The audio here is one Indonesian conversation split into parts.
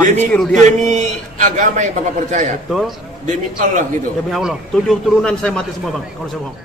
Demi agama yang Bapak percaya. Betul. Demi Allah gitu. Demi Allah. 7 turunan saya mati semua bang, kalau saya bohong.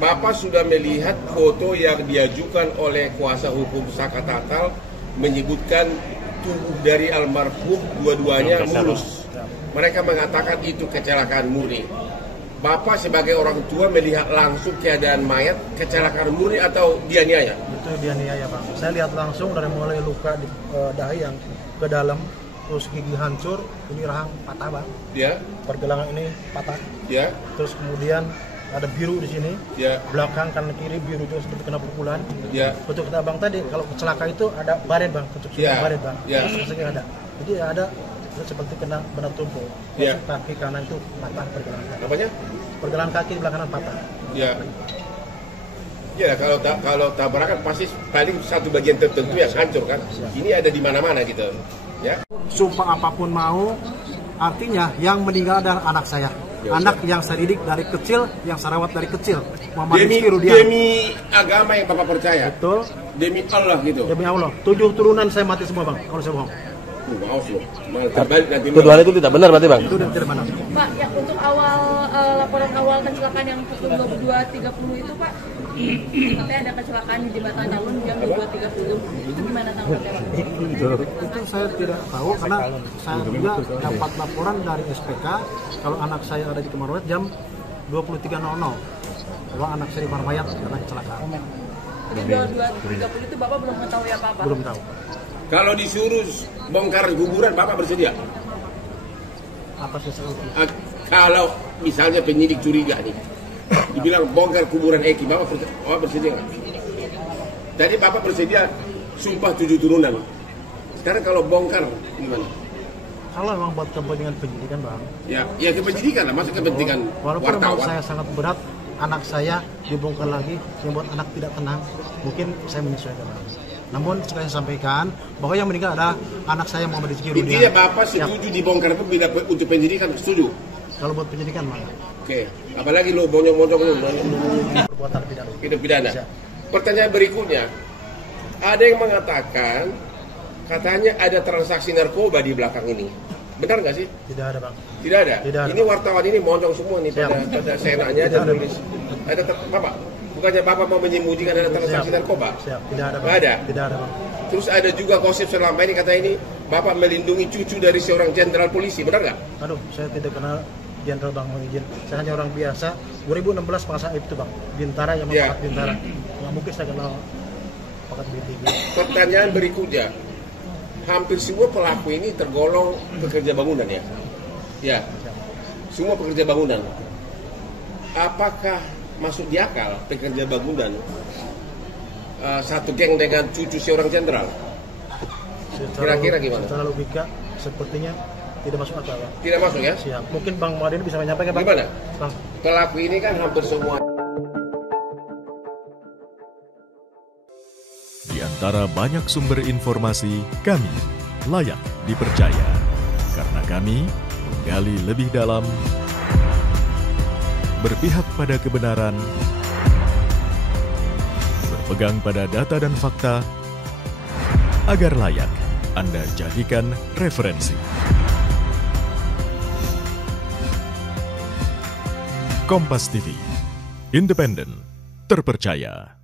Bapak sudah melihat foto yang diajukan oleh kuasa hukum Saka Tatal menyebutkan tubuh dari almarhum dua-duanya mulus. Mereka mengatakan itu kecelakaan murni. Bapak sebagai orang tua melihat langsung keadaan mayat kecelakaan murni atau dianiaya? Itu dianiaya bang. Saya lihat langsung dari mulai luka di dahi yang ke dalam, terus gigi hancur, ini rahang patah bang. Ya. Pergelangan ini patah. Ya. Terus kemudian ada biru di sini, ya. Belakang kanan kiri biru juga seperti kena pukulan. Ya. Betul kata bang tadi, kalau celaka itu ada baret bang, ya. baret bang. Ya. Ada. Jadi ada seperti kena benda tumpul. Ya. Kaki kanan itu patah pergelangan kaki. Apanya? Pergelangan kaki di belakang patah. Ya. Ya kalau tabrakan pasti paling satu bagian tertentu yang hancur kan. Ini ada di mana-mana gitu. Ya. Sumpah apapun mau, artinya yang meninggal adalah anak saya. Ya, anak yang saya didik dari kecil, yang saya rawat dari kecil. Demi agama yang Bapak percaya. Betul. Demi Allah gitu. Demi Allah. 7 turunan saya mati semua bang, kalau saya bohong. Tuduhan itu tidak benar berarti bang? Itu tidak benar. Pak, ya untuk laporan awal kecelakaan yang pukul 22.30 itu Pak, katanya ada kecelakaan di Jembatan Jalun jam 22.30. Itu gimana tanggapannya Pak? Itu saya tidak tahu karena saya juga dapat laporan dari SPK kalau anak saya ada di Kemaruet jam 23.00 bahwa anak saya di Marmayat karena kecelakaan. Jadi 22.30 itu Bapak belum mengetahui apa-apa? Belum tahu. Kalau disuruh bongkar kuburan, Bapak bersedia? Apa sih? Kalau misalnya penyidik curiga nih, dibilang bongkar kuburan Eki, Bapak bersedia nggak? Tadi Bapak bersedia sumpah 7 turunan. Sekarang kalau bongkar gimana? Kalau memang buat kepentingan penyidikan bang. Ya kepenyidikan lah, masa kepentingan walaupun wartawan. Saya sangat berat, anak saya dibongkar lagi, yang buat anak tidak tenang, mungkin saya menyesuaikan bang. Namun saya sampaikan bahwa yang meninggal adalah anak saya Muhammad Rizky Rudian. Intinya Bapak setuju dibongkar itu bila untuk penyidikan, setuju? Kalau buat penyidikan mana? Oke, apalagi lo bonyok-bonyok lo. Perbuatan pidana. Pidana. Pertanyaan berikutnya, ada yang mengatakan katanya ada transaksi narkoba di belakang ini. Benar nggak sih? Tidak ada bang. Tidak ada? Tidak ada. Ini wartawan ini monyong semua nih pada senanya dan tulis. Ada Bapak? Bukannya Bapak mau menyembunyikan ada transaksi narkoba? Siap. Tidak ada bang. Nggak ada? Tidak ada bang. Terus ada juga gosip selama ini kata ini Bapak melindungi cucu dari seorang jenderal polisi, benar nggak? Aduh, saya tidak kenal jenderal bang mengizin. Saya hanya orang biasa. 2016 masa itu bang, Bintara yang mengangkat Bintara. Nggak mungkin saya kenal pakat BTG. Pertanyaan berikutnya, hampir semua pelaku ini tergolong pekerja bangunan ya? Ya, semua pekerja bangunan. Apakah masuk di akal pekerja bangunan satu geng dengan cucu seorang jenderal? Kira-kira gimana? Secara logika sepertinya tidak masuk akal. Tidak masuk ya? Siap. Mungkin Bang Madin bisa menyampaikan Bang. Gimana? Bang. Pelaku ini kan hampir semua. Di antara banyak sumber informasi, kami layak dipercaya. Karena kami menggali lebih dalam, berpihak pada kebenaran, berpegang pada data dan fakta, agar layak Anda jadikan referensi. Kompas TV, independen, terpercaya.